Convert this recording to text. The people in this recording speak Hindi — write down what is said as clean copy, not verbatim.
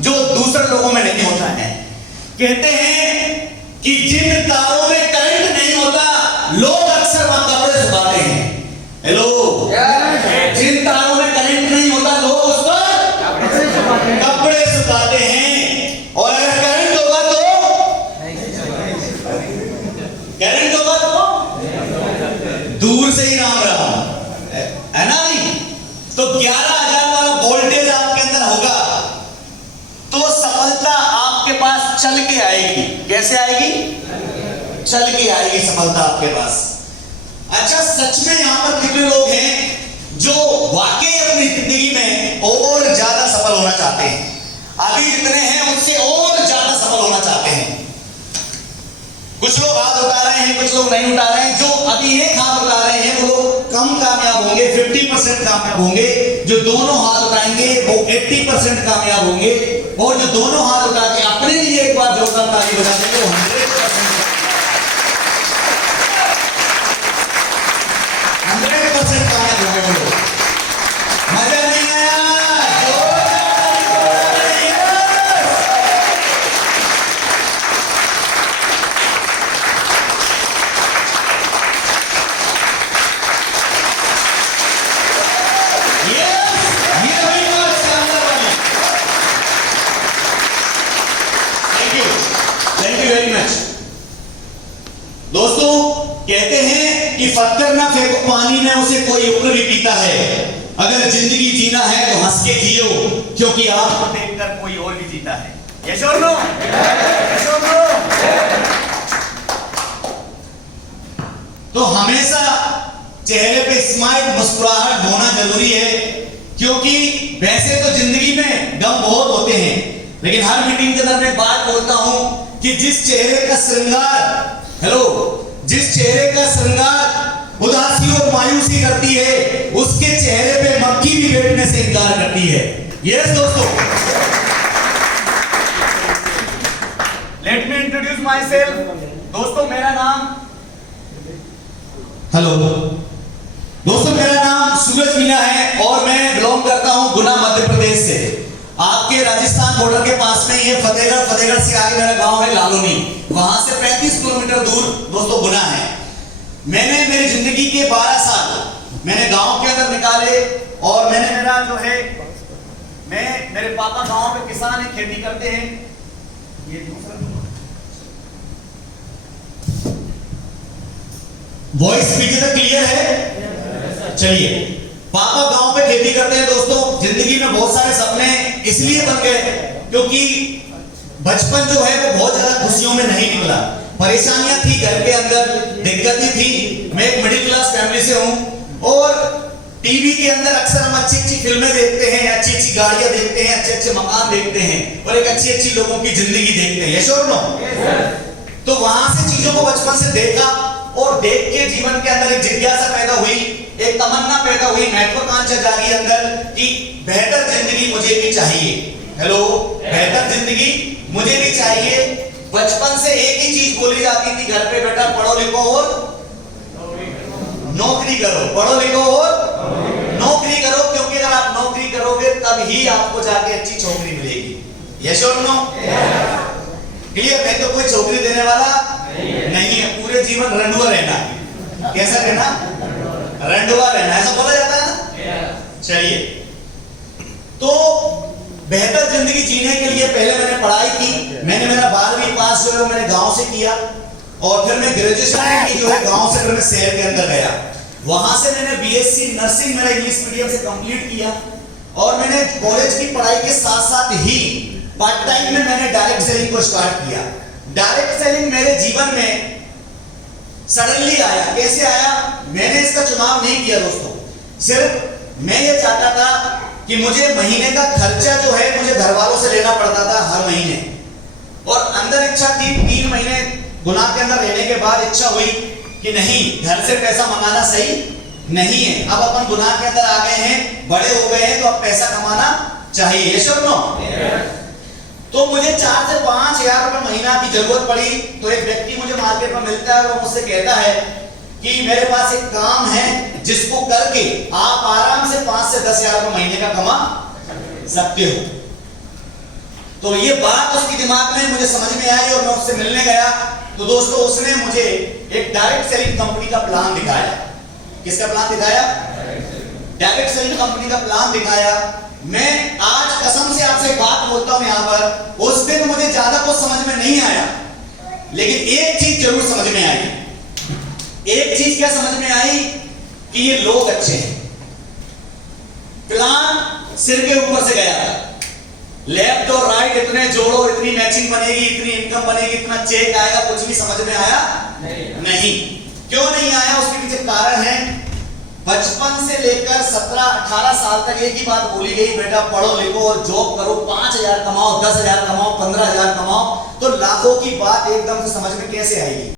जो दूसरे लोगों में नहीं होता है। कहते हैं कि जिन तारों में करंट नहीं होता लोग अक्सर वहां कपड़े सुखाते हैं। हेलो, जिन तारों में करंट नहीं होता लोग उस पर कपड़े सुखाते हैं। और अगर करंट होगा तो दूर से ही राम राम, है ना नहीं? तो 11,000 वाला वोल्टेज आपके अंदर होगा तो सफलता आपके पास चल के आएगी। कैसे आएगी? चल के आएगी सफलता आपके पास। अच्छा, सच में यहां पर कितने लोग हैं जो वाकई अपनी जिंदगी में और ज्यादा सफल होना चाहते हैं? अभी जितने हैं उनसे और ज्यादा सफल होना चाहते हैं। कुछ लोग हाथ उठा रहे हैं, कुछ लोग नहीं उठा रहे हैं। जो अभी एक हाथ उठा रहे हैं वो लोग कम कामयाब होंगे, 50% कामयाब होंगे। जो दोनों हाथ उठाएंगे वो 80% कामयाब होंगे। और जो दोनों हाथ उठा के अपने लिए एक बार जोरदार ताली बजा देंगे वो 100% कामयाब होंगे वो लोग। मजा नहीं आया? दोस्तों, कहते हैं कि पत्थर ना फेंको पानी में, उसे कोई उम्र भी पीता है। अगर जिंदगी जीना है तो हंस के जियो, क्योंकि आपको देखकर कोई और भी जीता है। यस और नो? यस और नो? तो हमेशा चेहरे पे स्माइल, मुस्कुराहट होना जरूरी है, क्योंकि वैसे तो जिंदगी में गम बहुत होते हैं, लेकिन हर मीटिंग के अंदर मैं बात बोलता हूं कि जिस चेहरे का श्रृंगार, हेलो, जिस चेहरे का श्रृंगार उदासी और मायूसी करती है, उसके चेहरे पे मक्खी भी बैठने से इनकार करती है। यस दोस्तों, let me introduce my self. दोस्तों, मेरा नाम, हेलो दोस्तों, मेरा नाम सूरज मीना है और मैं बिलोंग करता हूं गुना मध्य प्रदेश से। आपके राजस्थान बॉर्डर के पास में ये फतेहगढ़ से आगे मेरा गांव है लालूनी। वहां से 35 किलोमीटर दूर दोस्तों गुना है। मैंने मेरी जिंदगी के 12 साल मैंने गांव के अंदर निकाले और मैंने मेरा जो है, मेरे पापा गांव में किसान है, खेती करते हैं। ये वॉइस पीछे तक क्लियर है? चलिए, पापा गांव पे खेती करते हैं। दोस्तों, जिंदगी में बहुत सारे सपने इसलिए बन गए क्योंकि बचपन जो है वो बहुत ज्यादा खुशियों में नहीं निकला। परेशानियां थी घर के अंदर, दिक्कतें थी। मैं एक मिडिल क्लास फैमिली से हूं और टीवी के अंदर अक्सर हम अच्छी अच्छी फिल्में देखते हैं, अच्छी अच्छी गाड़ियां देखते हैं, अच्छे अच्छे मकान देखते हैं और एक अच्छी अच्छी लोगों की जिंदगी देखते हैं। यस और नो? तो वहां से चीजों को बचपन से देखा और देख के जीवन के अंदर एक जिज्ञासा पैदा हुई, एक तमन्ना पैदा हुई, महत्वाकांक्षा जागी अंदर कि बेहतर जिंदगी मुझे भी चाहिए। हेलो, बेहतर जिंदगी मुझे भी चाहिए। बचपन से एक ही चीज बोली जाती थी घर पे, बेटा पढ़ो लिखो और नौकरी करो, पढ़ो लिखो और नौकरी करो, क्योंकि अगर आप नौकरी करोगे तब ही आपको जाके अच्छी छोकरी मिलेगी। यस और नो? क्लियर? मैं तो कोई छोकरी देने वाला नहीं है। पूरे जीवन रंडुआ रहना। कैसा रहना? रंडुआ रहना, ऐसा बोला जाता है ना? चलिए, तो बेहतर जिंदगी जीने के लिए पहले मैंने पढ़ाई की। मैंने मेरा 12वीं पास जो है मैंने गांव से किया और फिर मैं ग्रेजुएशन की जो है गांव से फिर मैं शहर के अंदर गया। वहां से मैंने बीएससी नर्सिंग मेरा इंग्लिश मीडियम से कंप्लीट किया और मैंने कॉलेज की पढ़ाई के साथ साथ ही पार्ट टाइम में मैंने डायरेक्ट सेलिंग को स्टार्ट किया। डायरेक्ट सेलिंग मेरे जीवन में सडनली आया। कैसे आया? मैंने इसका चुनाव नहीं किया दोस्तों। सिर्फ मैं ये चाहता था कि मुझे महीने का खर्चा जो है मुझे घर वालों से लेना पड़ता था हर महीने, और अंदर इच्छा थी 3 महीने गुना के अंदर रहने के बाद इच्छा हुई कि नहीं, घर से पैसा मंगाना सही नहीं है। अब अपन गुना के अंदर आ गए हैं, बड़े हो गए हैं, तो अब पैसा कमाना चाहिए। यस और नो? तो मुझे 4 से 5 हजार रुपए महीना की जरूरत पड़ी। तो एक व्यक्ति मुझे मार्केट में मिलता है और वो मुझसे कहता है कि मेरे पास एक काम है जिसको करके आप आराम से 5 से 10 हजार रुपए महीने का कमा सकते हो। तो ये बात उसके दिमाग में मुझे समझ में आई और मैं उससे मिलने गया। तो दोस्तों उसने मुझे एक डायरेक्ट सेलिंग कंपनी का प्लान दिखाया। किसका प्लान दिखाया? डायरेक्ट सेलिंग कंपनी का प्लान दिखाया। मैं आज कसम से आपसे बात बोलता हूं यहां पर, उस दिन मुझे ज्यादा कुछ समझ में नहीं आया, लेकिन एक चीज जरूर समझ में आई। एक चीज क्या समझ में आई कि ये लोग अच्छे हैं। प्लान सिर के ऊपर से गया था, लेफ्ट और राइट इतने जोड़ो, इतनी मैचिंग बनेगी, इतनी इनकम बनेगी, इतना चेक आएगा, कुछ भी समझ में आया नहीं। क्यों नहीं आया? उसके पीछे कारण है। बचपन से लेकर 17-18 साल तक एक ही बात बोली गई, बेटा पढ़ो लिखो और जॉब करो, 5,000 कमाओ, 10,000 कमाओ, 15,000 कमाओ। तो लाखों की बात एकदम से समझ में कैसे आएगी?